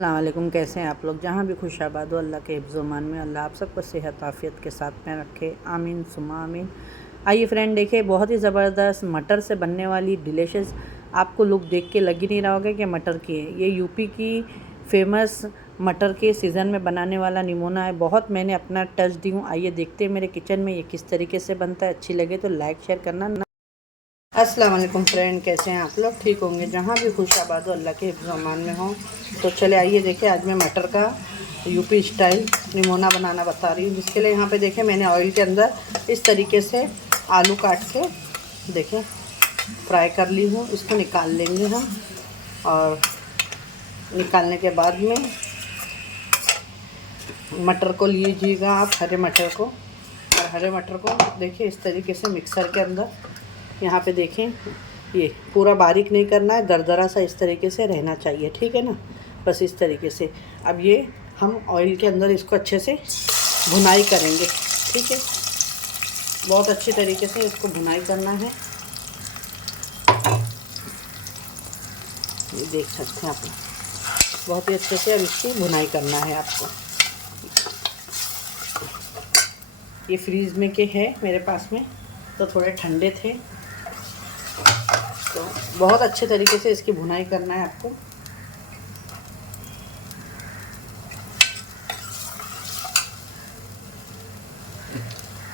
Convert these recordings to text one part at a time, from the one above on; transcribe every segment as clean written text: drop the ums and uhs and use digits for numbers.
अस्सलामुअलैकुम। कैसे हैं आप लोग? जहाँ भी खुशाबाद हो, अल्लाह के हिफ्ज़-ओ-मान में अल्लाह आप सबको सेहत आफ़ियत के साथ में रखे, आमीन सुम्मा आमीन। आइए फ्रेंड, देखिए बहुत ही ज़बरदस्त मटर से बनने वाली डिलीशियस, आपको लुक देख के लग ही नहीं रहा होगा कि मटर की है। ये यूपी की फेमस मटर के सीज़न में बनाने वाला नमूना है। बहुत मैंने अपना टच दी हूँ। आइए देखते हैं मेरे किचन में ये किस तरीके से बनता है। अच्छी लगे तो लाइक शेयर करना। अस्सलाम वालेकुम फ्रेंड, कैसे हैं आप लोग? ठीक होंगे। जहाँ भी खुशाबाद हो, अल्लाह के हिफ्ज़-ओ-मान में हो। तो चले आइए देखिए, आज मैं मटर का यूपी स्टाइल नमूना बनाना बता रही हूँ। जिसके लिए यहाँ पे देखें, मैंने ऑयल के अंदर इस तरीके से आलू काट के देखें फ्राई कर ली हूँ। इसको निकाल लेंगे हम, और निकालने के बाद में मटर को लीजिएगा आप, हरे मटर को। और हरे मटर को देखिए इस तरीके से मिक्सर के अंदर, यहाँ पे देखें, ये पूरा बारीक नहीं करना है, दरदरा सा इस तरीके से रहना चाहिए, ठीक है ना? बस इस तरीके से। अब ये हम ऑयल के अंदर इसको अच्छे से भुनाई करेंगे, ठीक है? बहुत अच्छी तरीके से इसको भुनाई करना है। ये देख सकते हैं आप, बहुत ही अच्छे से अब इसकी भुनाई करना है आपको। ये फ्रीज में के है मेरे पास में, तो थोड़े ठंडे थे, तो बहुत अच्छे तरीके से इसकी भुनाई करना है आपको।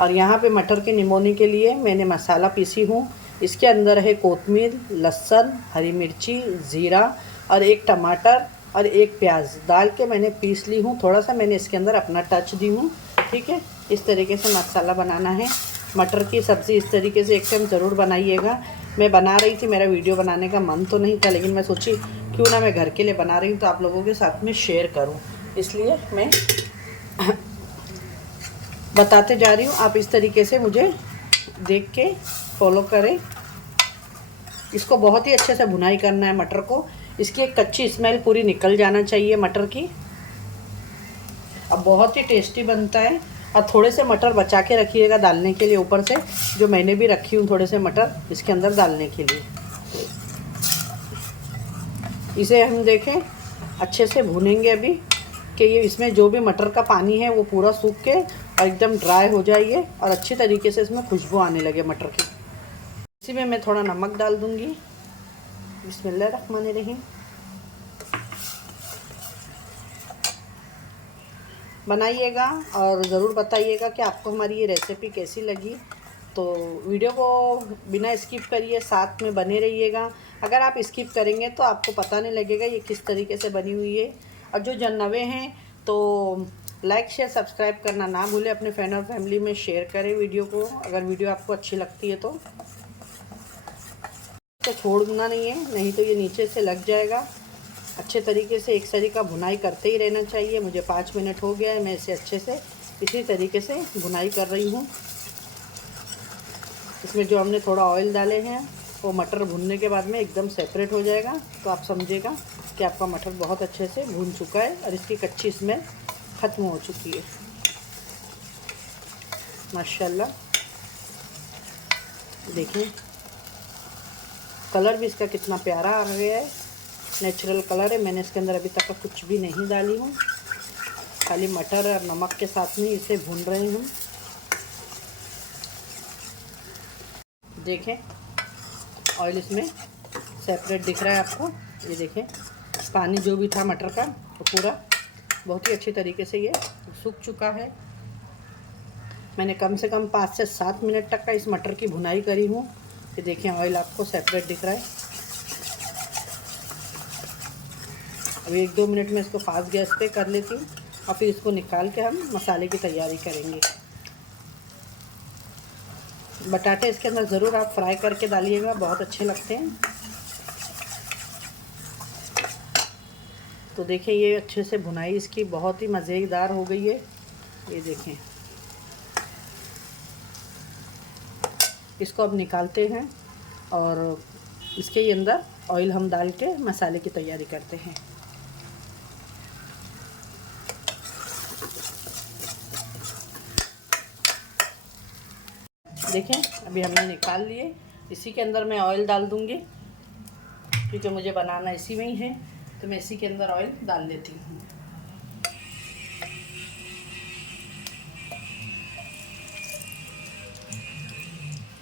और यहाँ पे मटर के निमोने के लिए मैंने मसाला पीसी हूँ। इसके अंदर है कोतमीर, लहसुन, हरी मिर्ची, ज़ीरा और एक टमाटर और एक प्याज डाल के मैंने पीस ली हूँ। थोड़ा सा मैंने इसके अंदर अपना टच दी हूँ, ठीक है? इस तरीके से मसाला बनाना है। मटर की सब्ज़ी इस तरीके से एक टाइम ज़रूर बनाइएगा। मैं बना रही थी, मेरा वीडियो बनाने का मन तो नहीं था, लेकिन मैं सोची क्यों ना मैं घर के लिए बना रही हूँ तो आप लोगों के साथ में शेयर करूँ, इसलिए मैं बताते जा रही हूँ। आप इस तरीके से मुझे देख के फॉलो करें। इसको बहुत ही अच्छे से भुनाई करना है मटर को। इसकी एक कच्ची स्मेल पूरी निकल जाना चाहिए मटर की। अब बहुत ही टेस्टी बनता है। और थोड़े से मटर बचा के रखिएगा डालने के लिए ऊपर से, जो मैंने भी रखी हूँ थोड़े से मटर इसके अंदर डालने के लिए। इसे हम देखें अच्छे से भूनेंगे अभी, कि ये इसमें जो भी मटर का पानी है वो पूरा सूख के और एकदम ड्राई हो जाइए, और अच्छी तरीके से इसमें खुशबू आने लगे मटर की। इसी में मैं थोड़ा नमक डाल दूंगी। बिस्मिल्लाहिर्रहमानिर्रहीम। बनाइएगा और ज़रूर बताइएगा कि आपको हमारी ये रेसिपी कैसी लगी। तो वीडियो को बिना स्किप करिए, साथ में बने रहिएगा। अगर आप स्किप करेंगे तो आपको पता नहीं लगेगा ये किस तरीके से बनी हुई है। और जो नए हैं तो लाइक शेयर सब्सक्राइब करना ना भूलें। अपने फ्रेंड और फैमिली में शेयर करें वीडियो को, अगर वीडियो आपको अच्छी लगती है तो छोड़ना नहीं है, नहीं तो ये नीचे से लग जाएगा। अच्छे तरीके से एक सरी का भुनाई करते ही रहना चाहिए। मुझे 5 मिनट हो गया है, मैं इसे अच्छे से इसी तरीके से भुनाई कर रही हूँ। इसमें जो हमने थोड़ा ऑयल डाले हैं वो मटर भुनने के बाद में एकदम सेपरेट हो जाएगा, तो आप समझिएगा कि आपका मटर बहुत अच्छे से भून चुका है और इसकी कच्ची स्मेल ख़त्म हो चुकी है। माशाल्लाह, देखिए कलर भी इसका कितना प्यारा आ गया है। नेचुरल कलर है। मैंने इसके अंदर अभी तक का कुछ भी नहीं डाली हूँ, खाली मटर और नमक के साथ में इसे भून रहे हैं हम। देखें ऑयल इसमें सेपरेट दिख रहा है आपको। ये देखें पानी जो भी था मटर का वो पूरा बहुत ही अच्छी तरीके से ये सूख चुका है। मैंने कम से कम 5 से 7 मिनट तक का इस मटर की भुनाई करी हूँ। ये देखें ऑयल आपको सेपरेट दिख रहा है। अभी 1-2 मिनट में इसको फास्ट गैस पे कर लेती हूँ और फिर इसको निकाल के हम मसाले की तैयारी करेंगे। बटाटे इसके अंदर ज़रूर आप फ्राई करके डालिएगा, बहुत अच्छे लगते हैं। तो देखिए ये अच्छे से भुनाई इसकी बहुत ही मज़ेदार हो गई है। ये देखें, इसको अब निकालते हैं और इसके अंदर ऑयल हम डाल के मसाले की तैयारी करते हैं। देखें अभी हमने निकाल लिए। इसी के अंदर मैं ऑयल डाल दूँगी, क्योंकि मुझे बनाना इसी में ही है। तो मैं इसी के अंदर ऑयल डाल लेती हूँ।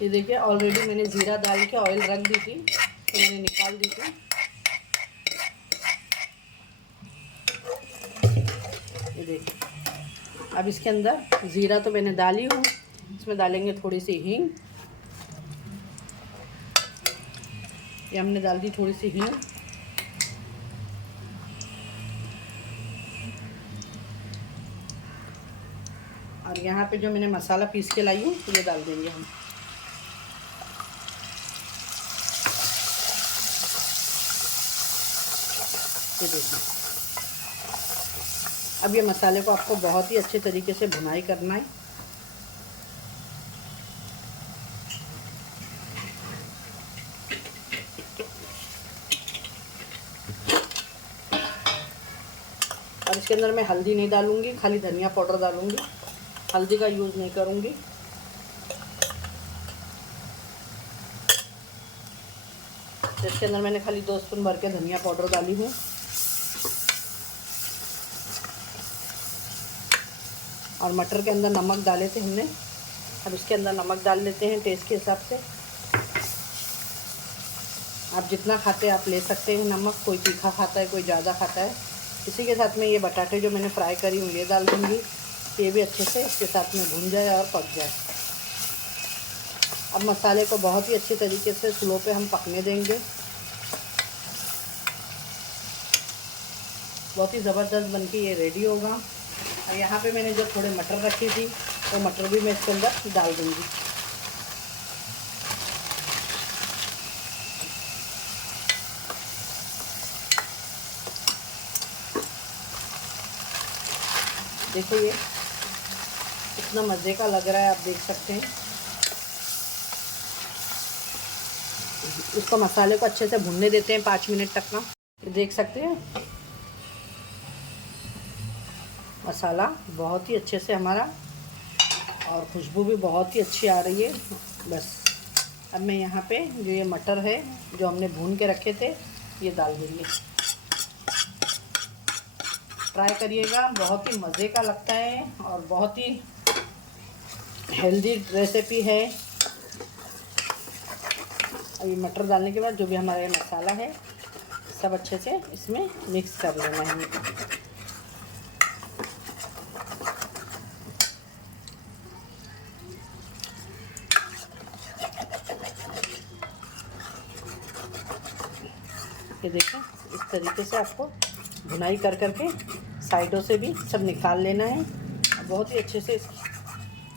ये देखिए ऑलरेडी मैंने ज़ीरा डाल के ऑयल रख दी थी, तो मैंने निकाल दी थी। ये देखिए अब इसके अंदर ज़ीरा तो मैंने डाली हूँ, इसमें डालेंगे थोड़ी सी हींग। ये हमने डाल दी थोड़ी सी हींग। और यहाँ पे जो मैंने मसाला पीस के लाई हूँ ये डाल देंगे हम। ये देखिए अब ये मसाले को आपको बहुत ही अच्छे तरीके से भुनाई करना है। और इसके अंदर मैं हल्दी नहीं डालूँगी, खाली धनिया पाउडर डालूँगी, हल्दी का यूज़ नहीं करूँगी। तो इसके अंदर मैंने खाली 2 स्पून भर के धनिया पाउडर डाली हूँ। और मटर के अंदर नमक डाले थे हमने, अब इसके अंदर नमक डाल लेते हैं टेस्ट के हिसाब से। आप जितना खाते हैं आप ले सकते हैं नमक, कोई तीखा खाता है कोई ज़्यादा खाता है। इसी के साथ में ये बटाटे जो मैंने फ्राई करी हूँ ये डाल दूँगी, ये भी अच्छे से इसके साथ में भून जाए और पक जाए। अब मसाले को बहुत ही अच्छी तरीके से स्लो पे हम पकने देंगे। बहुत ही ज़बरदस्त बनके ये रेडी होगा। और यहाँ पे मैंने जो थोड़े मटर रखी थी वो मटर भी मैं इसके अंदर डाल दूँगी। देखो ये कितना मज़े का लग रहा है, आप देख सकते हैं। इसको मसाले को अच्छे से भुनने देते हैं 5 मिनट तक ना। देख सकते हैं मसाला बहुत ही अच्छे से हमारा, और खुशबू भी बहुत ही अच्छी आ रही है। बस अब मैं यहाँ पे जो ये मटर है जो हमने भून के रखे थे ये डाल देंगे। ट्राई करिएगा, बहुत ही मज़े का लगता है और बहुत ही हेल्दी रेसिपी है। ये मटर डालने के बाद जो भी हमारा ये मसाला है सब अच्छे से इसमें मिक्स कर लेना है। ये देखें इस तरीके से आपको भुनाई कर करके साइडों से भी सब निकाल लेना है। बहुत ही अच्छे से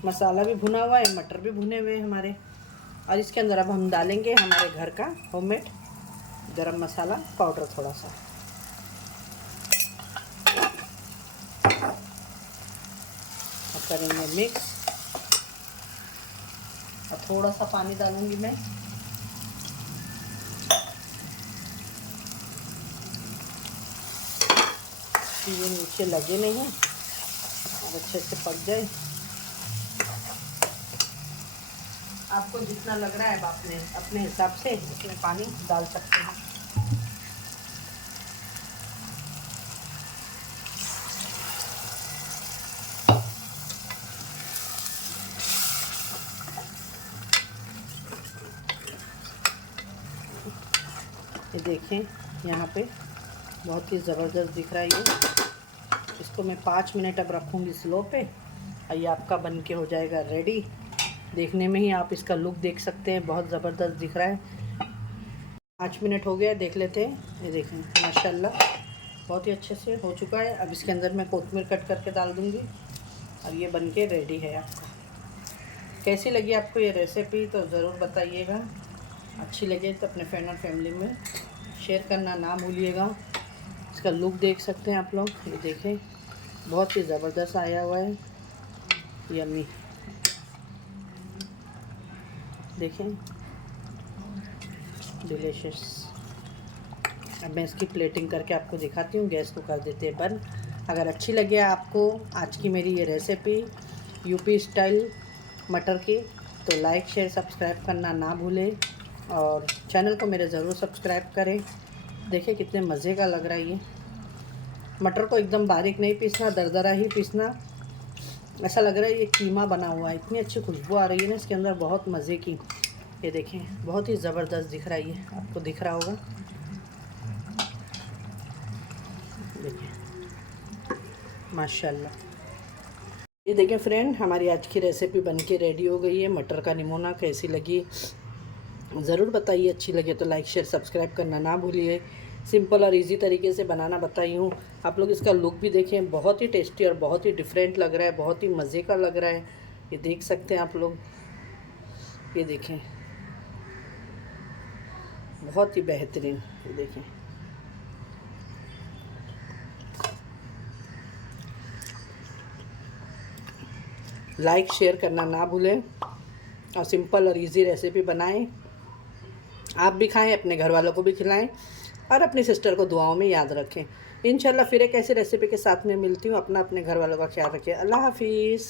मसाला भी भुना हुआ है, मटर भी भुने हुए हैं हमारे। और इसके अंदर अब हम डालेंगे हमारे घर का होममेड गरम मसाला पाउडर थोड़ा सा। अब करेंगे मिक्स और थोड़ा सा पानी डालूंगी मैं। ये नीचे लगे नहीं हैं और अच्छे से पक जाए। आपको जितना लग रहा है आप अपने हिसाब से इसमें पानी डाल सकते हैं। ये देखें यहाँ पे बहुत ही ज़बरदस्त दिख रहा है ये। इसको मैं 5 मिनट अब रखूँगी स्लो पे और ये आपका बन के हो जाएगा रेडी। देखने में ही आप इसका लुक देख सकते हैं, बहुत ज़बरदस्त दिख रहा है। 5 मिनट हो गया, देख लेते हैं। ये देखें माशाल्लाह बहुत ही अच्छे से हो चुका है। अब इसके अंदर मैं कोतमीर कट करके डाल दूँगी और ये बन के रेडी है आपका। कैसी लगी आपको ये रेसिपी तो ज़रूर बताइएगा। अच्छी लगे तो अपने फ्रेंड और फैमिली में शेयर करना ना भूलिएगा। इसका लुक देख सकते हैं आप लोग, ये देखें बहुत ही ज़बरदस्त आया हुआ है, यम्मी। देखें डिलीशियस। अब मैं इसकी प्लेटिंग करके आपको दिखाती हूँ। गैस को कर देते हैं बंद। अगर अच्छी लगे आपको आज की मेरी ये रेसिपी यूपी स्टाइल मटर की तो लाइक शेयर सब्सक्राइब करना ना भूलें और चैनल को मेरे ज़रूर सब्सक्राइब करें। देखिए कितने मज़े का लग रहा है ये। मटर को एकदम बारीक नहीं पीसना, दरदरा ही पीसना। ऐसा लग रहा है ये कीमा बना हुआ है। इतनी अच्छी खुशबू आ रही है ना इसके अंदर, बहुत मज़े की। ये देखें बहुत ही ज़बरदस्त दिख रहा है ये, आपको दिख रहा होगा। देखिए माशाल्लाह। ये देखें फ्रेंड, हमारी आज की रेसिपी बन के रेडी हो गई है। मटर का निमोना कैसी लगी ज़रूर बताइए। अच्छी लगे तो लाइक शेयर सब्सक्राइब करना ना भूलिए। सिंपल और इजी तरीके से बनाना बताई हूँ। आप लोग इसका लुक भी देखें, बहुत ही टेस्टी और बहुत ही डिफरेंट लग रहा है, बहुत ही मज़े का लग रहा है। ये देख सकते हैं आप लोग, ये देखें बहुत ही बेहतरीन। ये देखें लाइक शेयर करना ना भूलें और सिंपल और इजी रेसिपी बनाएं। आप भी खाएं, अपने घर वालों को भी खिलाएं और अपनी सिस्टर को दुआओं में याद रखें। इंशाल्लाह फिर एक ऐसी रेसिपी के साथ में मिलती हूँ। अपने घर वालों का ख्याल रखिए। अल्लाह हाफिज़।